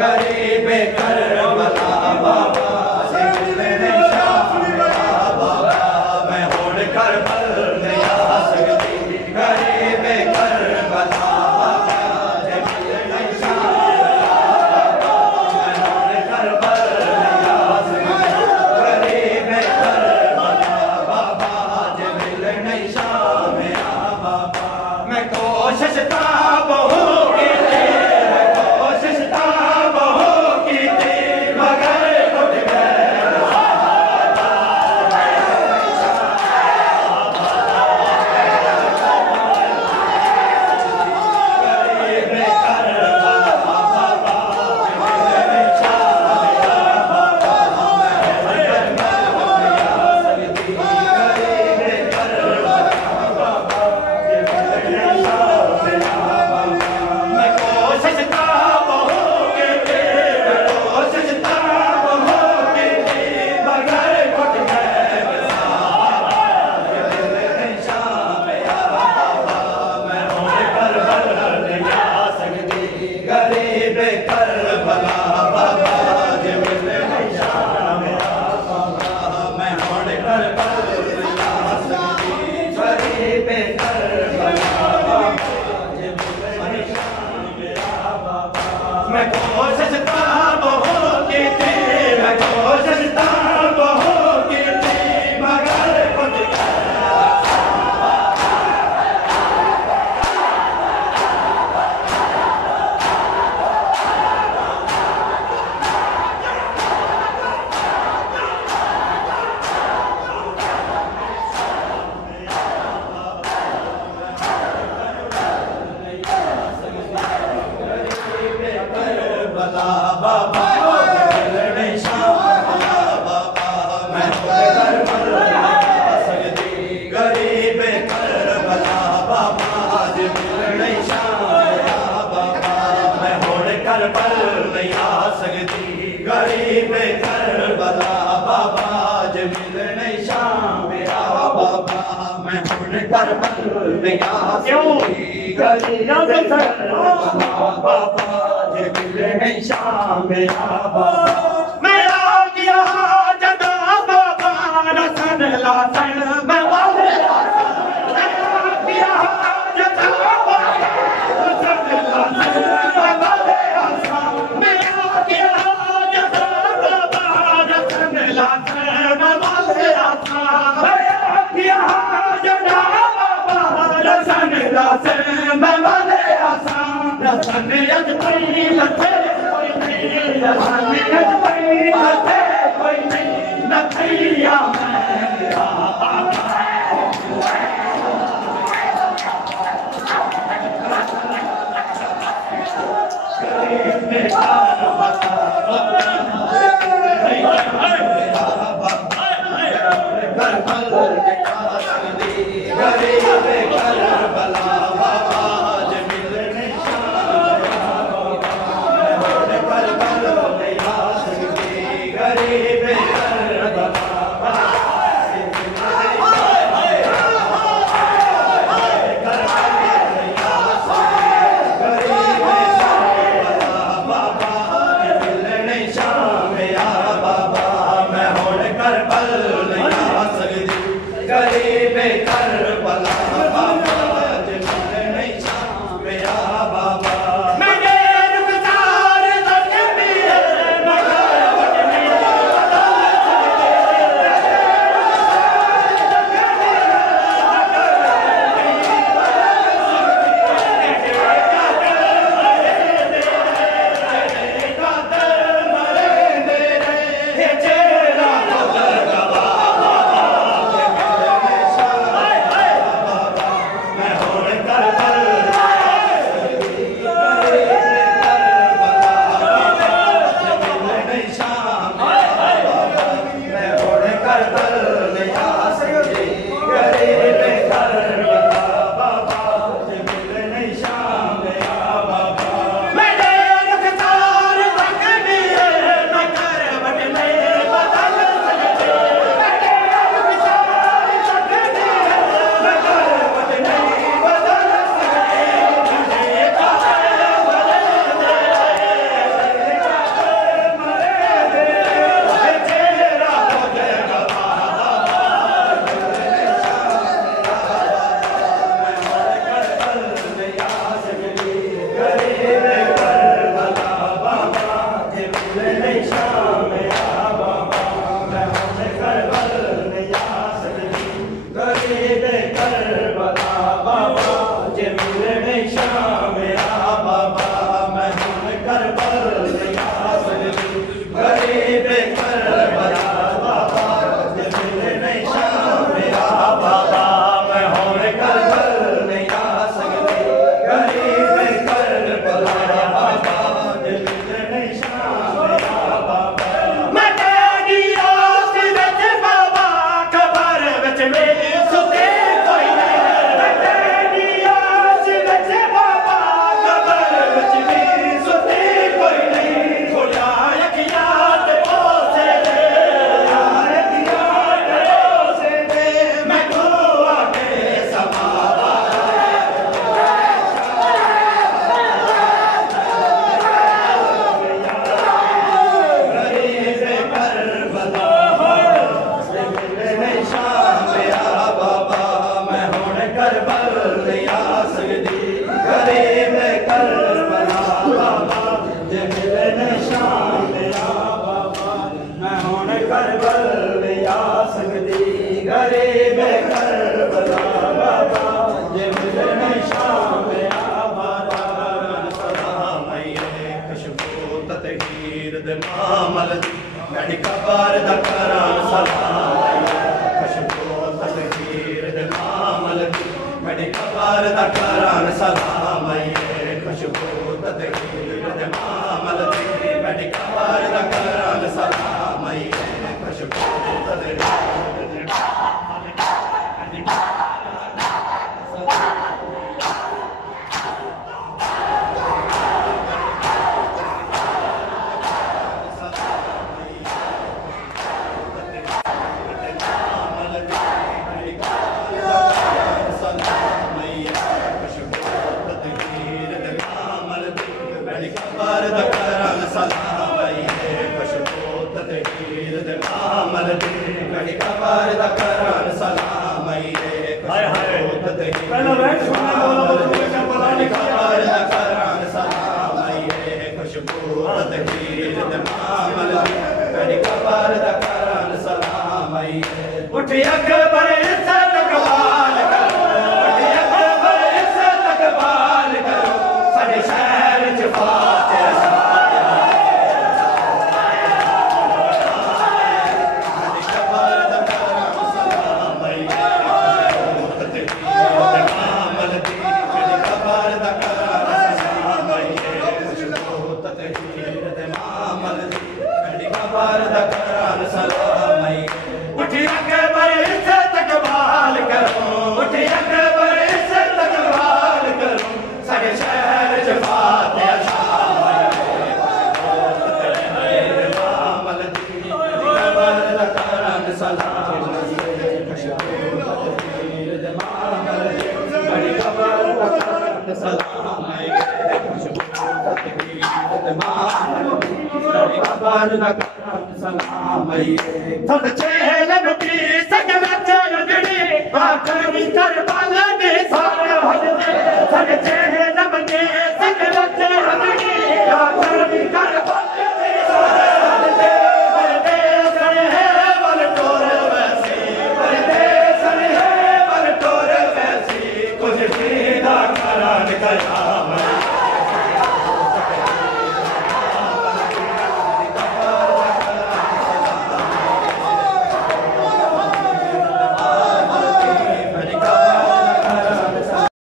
गरीब करबला बाबा से मिलने शाम बाबा मैं होड़ करबल नहीं आ सकती गरीब करबला बाबा से मिलने शाम बाबा मैं होड़ करबल नहीं आ सकती गरीब करबला बाबा से मिलने शाम बाबा मैं कोशिश नहीं आ सकती गरीब करबला बाबा जिले नहीं शाम मेरा बाबा मैं होड़ करबल नहीं आ सकती गरीब करबला बाबा जिले नहीं शाम मेरा बाबा मैं तेरी आस विच बाबा खबर विच मेरी सुते कोई नहीं मैं तेरी आस विच बाबा खबर विच मेरी सुते कोई नहीं खोला अखियां ते ओसे दे यार अखियां ते ओसे दे मैं तू आके समावा गरीब करबला जिले नहीं शाम मेरा बाबा मैं हुण करबल नहीं आ सकदी गरीब करबला बाबा जिले नहीं शाम मेरा बाबा मैं हुण करबल नहीं आ सकदी गरीब करबला बाबा जिले नहीं शाम मेरा बाबा सलाम आइए खुशबू ततहीर दे मामल गड़ी कबार दा करां सलाम आइए खुशबू ततहीर दे मामल गड़ी कबार दा करां सलाम आइए खुशबू ततहीर दे मामल गड़ी कबार दा करां सलाम आइए खुशबू ततहीर दे उठ अकबर इज्जत कमाल करो उठ अकबर इज्जत कमाल करो साडे शहर च फातिहा चेहरे